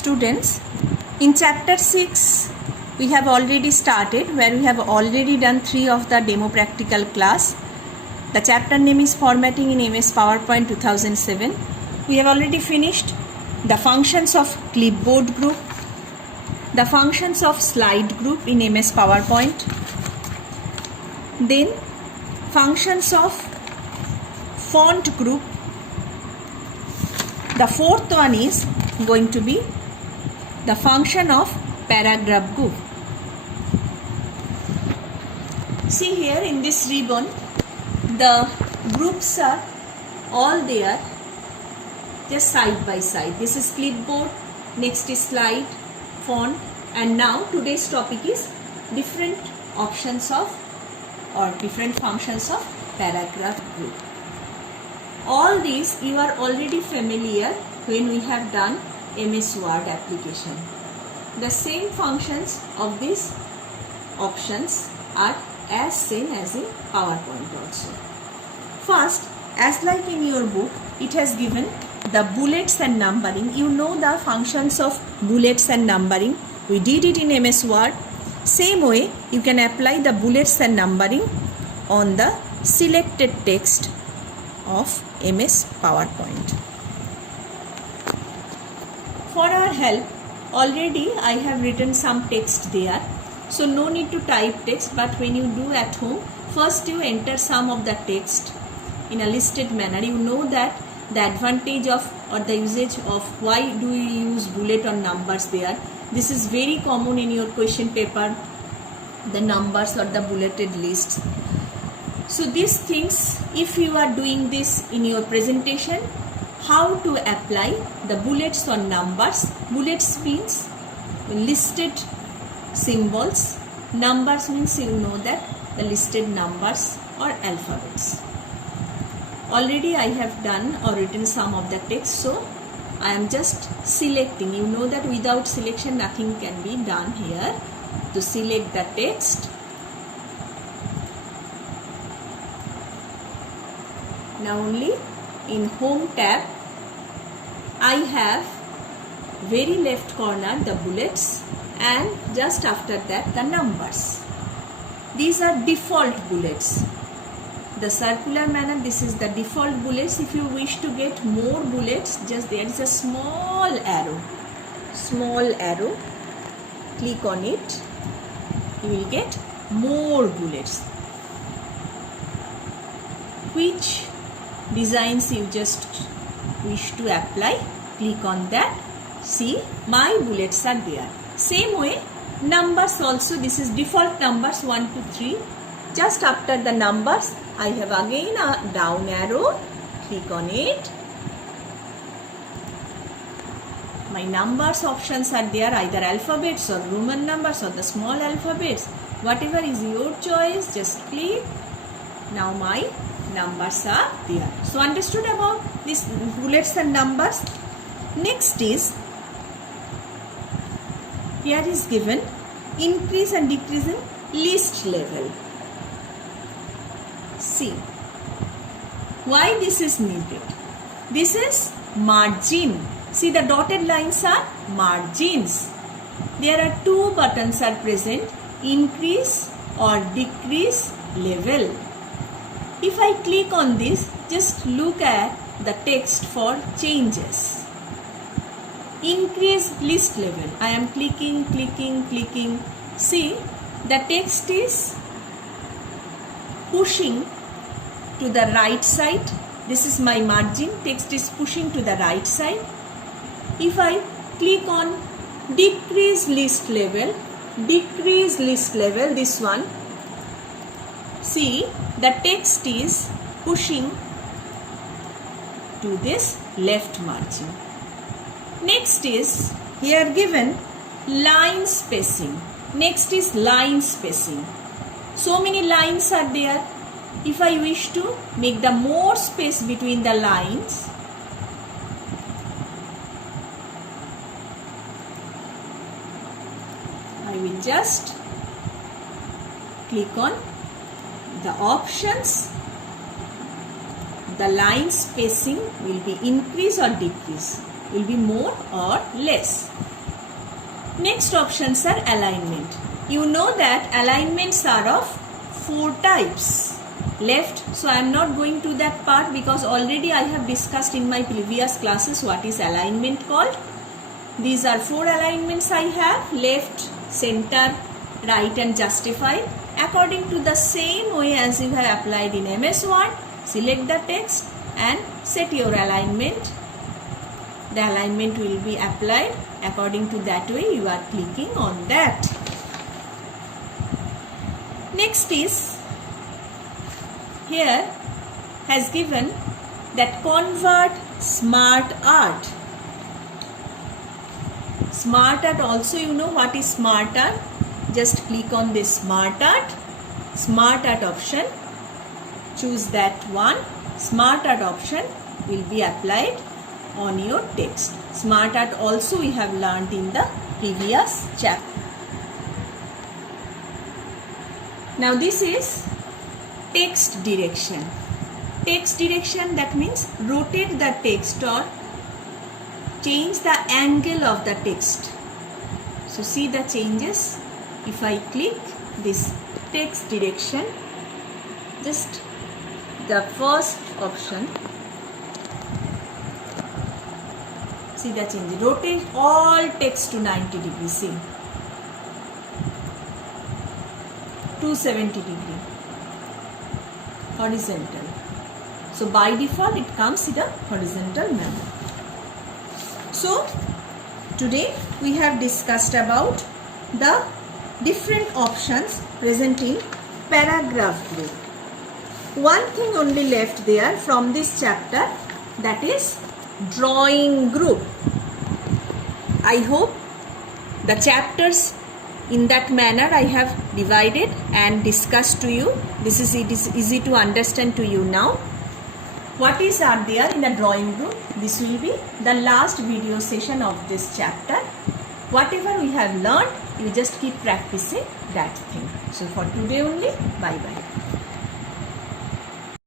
Students, in chapter 6 we have already started, where we have already done 3 of the demo practical class. The chapter name is Formatting in MS PowerPoint 2007. We have already finished the functions of clipboard group, the functions of slide group in MS PowerPoint, then functions of font group. The fourth one is going to be the function of paragraph group. See here in this ribbon, the groups are all there just side by side. This is clipboard, next is slide, font, and now today's topic is different options of or different functions of paragraph group. All these you are already familiar when we have done MS Word application. The same functions of these options are as same as in PowerPoint also. First, as like in your book, it has given the bullets and numbering. You know the functions of bullets and numbering. We did it in MS Word. Same way, you can apply the bullets and numbering on the selected text of MS PowerPoint. For our help, already I have written some text there. So no need to type text, but when you do at home, first you enter some of the text in a listed manner. You know that the advantage of or the usage of why do you use bullet or numbers there. This is very common in your question paper, the numbers or the bulleted lists. So these things, if you are doing this in your presentation, how to apply the bullets or numbers. Bullets means listed symbols, numbers means you know that the listed numbers or alphabets. Already I have done or written some of the text, so I am just selecting. You know that without selection nothing can be done here. To select the text, now only in home tab I have very left corner the bullets and just after that the numbers. These are default bullets. The circular manner, this is the default bullets. If you wish to get more bullets, just there is a small arrow, click on it, you will get more bullets. Which designs you just wish to apply, click on that. See, my bullets are there. Same way, numbers also, this is default numbers 1 to 3. Just after the numbers, I have again a down arrow, click on it. My numbers options are there, either alphabets or Roman numbers or the small alphabets. Whatever is your choice, just click. Now my numbers are there. So understood about these bullets and numbers. Next is, here is given increase and decrease in list level. See, why this is needed? This is margin. See, the dotted lines are margins. There are 2 buttons are present, increase or decrease level. If I click on this, just look at the text for changes. Increase list level. I am clicking. See, the text is pushing to the right side. This is my margin. Text is pushing to the right side. If I click on decrease list level, this one, see, the text is pushing to this left margin. Next is here given line spacing. Next is line spacing. So many lines are there. If I wish to make the more space between the lines, I will just click on the options. The line spacing will be increase or decrease. will be more or less. Next options are alignment. You know that alignments are of 4 types. Left, so I am not going to that part because already I have discussed in my previous classes what is alignment called. These are 4 alignments I have: left, center, right and justified. According to the same way as you have applied in MS Word, select the text and set your alignment. The alignment will be applied according to that way you are clicking on that. Next is, here has given that convert smart art. Smart art, also you know what is smart art. Just click on this smart art option, choose that one. Smart art option will be applied on your text. Smart art also we have learned in the previous chapter. Now this is text direction. Text direction, that means rotate the text or change the angle of the text. So see the changes. If I click this text direction, just the first option, see the change. Rotate all text to 90 degrees. See, 270 degree horizontal. So by default it comes in a horizontal manner. So today we have discussed about the different options present in paragraph group. One thing only left there from this chapter, that is drawing group. I hope the chapters in that manner I have divided and discussed to you. It is easy to understand to you now. What is are there in the drawing group? This will be the last video session of this chapter. Whatever we have learned, you just keep practicing that thing. So for today only, bye bye.